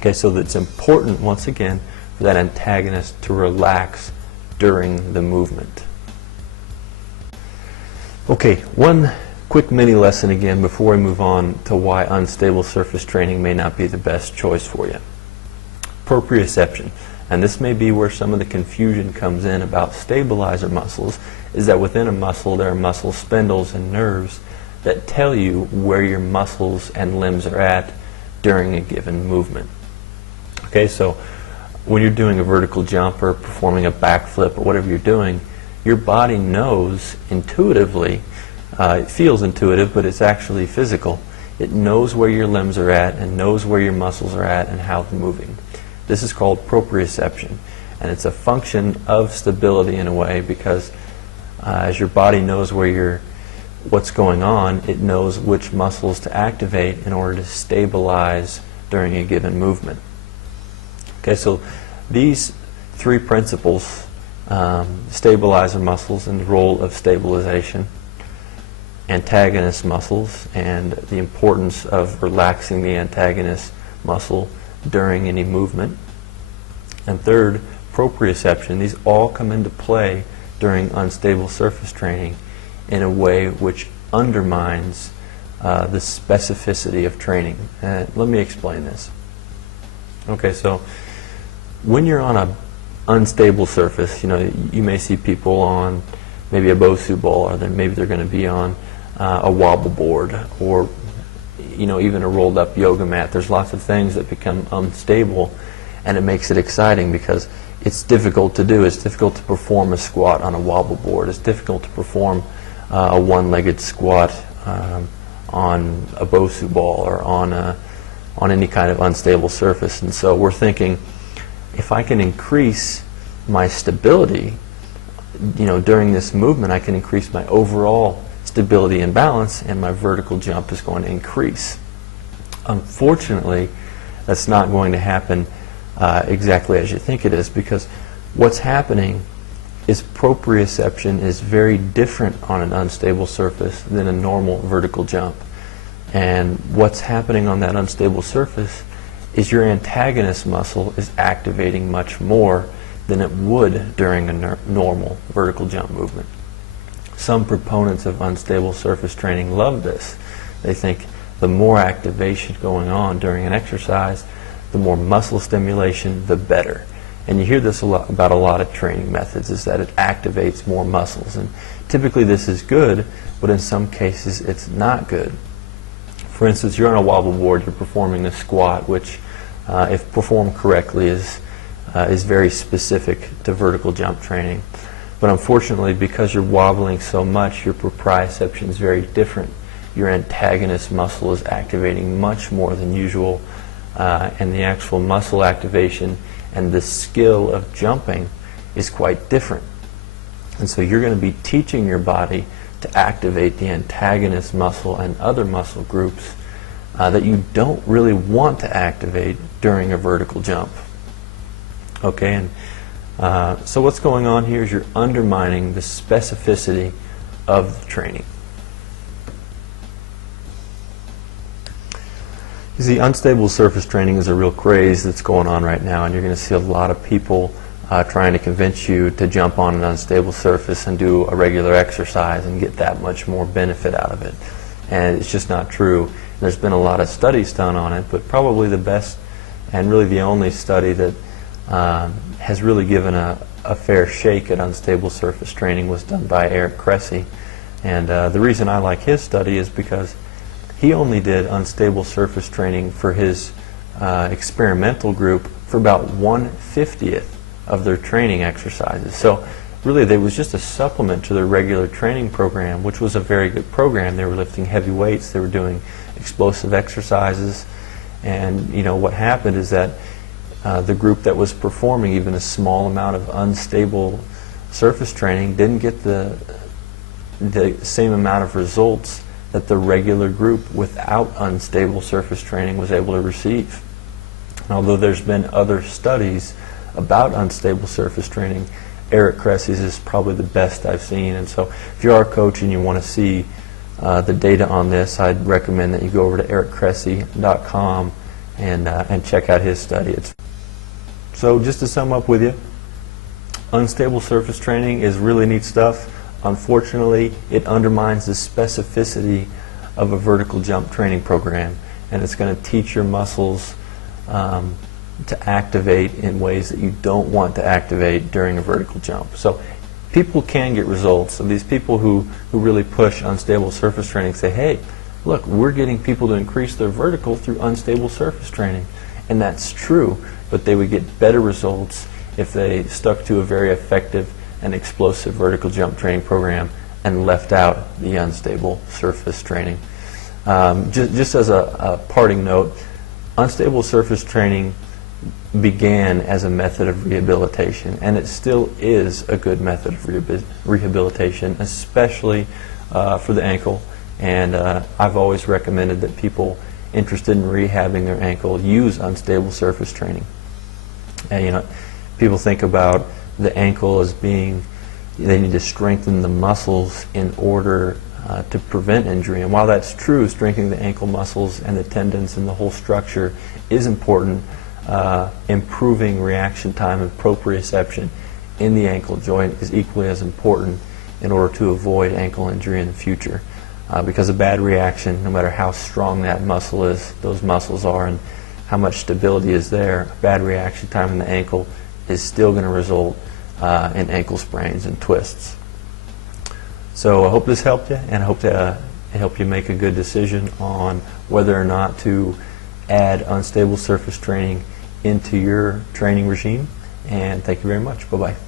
Okay, so it's important, once again, for that antagonist to relax during the movement. Okay, one quick mini lesson again before we move on to why unstable surface training may not be the best choice for you. Proprioception, and this may be where some of the confusion comes in about stabilizer muscles, is that within a muscle there are muscle spindles and nerves that tell you where your muscles and limbs are at during a given movement. Okay, so when you're doing a vertical jump or performing a backflip or whatever you're doing, your body knows intuitively, it feels intuitive, but it's actually physical. It knows where your limbs are at and knows where your muscles are at and how they're moving. This is called proprioception, and it's a function of stability in a way, because as your body knows what's going on, it knows which muscles to activate in order to stabilize during a given movement. Okay, so these three principles, stabilizer muscles and the role of stabilization, antagonist muscles and the importance of relaxing the antagonist muscle during any movement, and third, proprioception, these all come into play during unstable surface training in a way which undermines the specificity of training. Let me explain this. Okay, so when you're on an unstable surface, you may see people on maybe a Bosu ball, or maybe they're going to be on a wobble board, or even a rolled up yoga mat. There's lots of things that become unstable, and it makes it exciting because it's difficult to do. It's difficult to perform a squat on a wobble board. It's difficult to perform a one-legged squat on a Bosu ball or on any kind of unstable surface. And so we're thinking, if I can increase my stability, during this movement, I can increase my overall stability and balance, and my vertical jump is going to increase. Unfortunately, that's not going to happen exactly as you think it is, because what's happening is proprioception is very different on an unstable surface than a normal vertical jump. And what's happening on that unstable surface is your antagonist muscle is activating much more than it would during a normal vertical jump movement. Some proponents of unstable surface training love this. They think the more activation going on during an exercise, the more muscle stimulation, the better. And you hear this about a lot of training methods, is that it activates more muscles. And typically this is good, but in some cases it's not good. For instance, you're on a wobble board, you're performing a squat, which if performed correctly is very specific to vertical jump training. But unfortunately, because you're wobbling so much, your proprioception is very different. Your antagonist muscle is activating much more than usual, and the actual muscle activation and the skill of jumping is quite different. And so you're going to be teaching your body to activate the antagonist muscle and other muscle groups that you don't really want to activate during a vertical jump. Okay, and so what's going on here is you're undermining the specificity of the training. You see, unstable surface training is a real craze that's going on right now, and you're going to see a lot of people trying to convince you to jump on an unstable surface and do a regular exercise and get that much more benefit out of it. And it's just not true. There's been a lot of studies done on it, but probably the best and really the only study that has really given a fair shake at unstable surface training was done by Eric Cressey. And the reason I like his study is because he only did unstable surface training for his experimental group for about 1/50th of their training exercises. So really there was just a supplement to their regular training program, which was a very good program. They were lifting heavy weights, they were doing explosive exercises, and what happened is that the group that was performing even a small amount of unstable surface training didn't get the same amount of results that the regular group without unstable surface training was able to receive. Although there's been other studies about unstable surface training, Eric Cressey's is probably the best I've seen. And so if you are a coach and you want to see the data on this, I'd recommend that you go over to ericcressey.com and check out his study. So just to sum up with you, unstable surface training is really neat stuff. Unfortunately, it undermines the specificity of a vertical jump training program, and it's going to teach your muscles to activate in ways that you don't want to activate during a vertical jump. So people can get results. So these people who really push unstable surface training say, hey, look, we're getting people to increase their vertical through unstable surface training. And that's true, but they would get better results if they stuck to a very effective and explosive vertical jump training program and left out the unstable surface training. Just as a parting note, unstable surface training began as a method of rehabilitation, and it still is a good method of rehabilitation, especially for the ankle. And I've always recommended that people interested in rehabbing their ankle use unstable surface training. And you know, people think about the ankle as being, they need to strengthen the muscles in order to prevent injury. And while that's true, strengthening the ankle muscles and the tendons and the whole structure is important. Improving reaction time and proprioception in the ankle joint is equally as important in order to avoid ankle injury in the future. Because a bad reaction, no matter how strong that muscle is, those muscles are, and how much stability is there, a bad reaction time in the ankle is still going to result in ankle sprains and twists. So I hope this helped you, and I hope to help you make a good decision on whether or not to add unstable surface training into your training regime. And thank you very much. Bye-bye.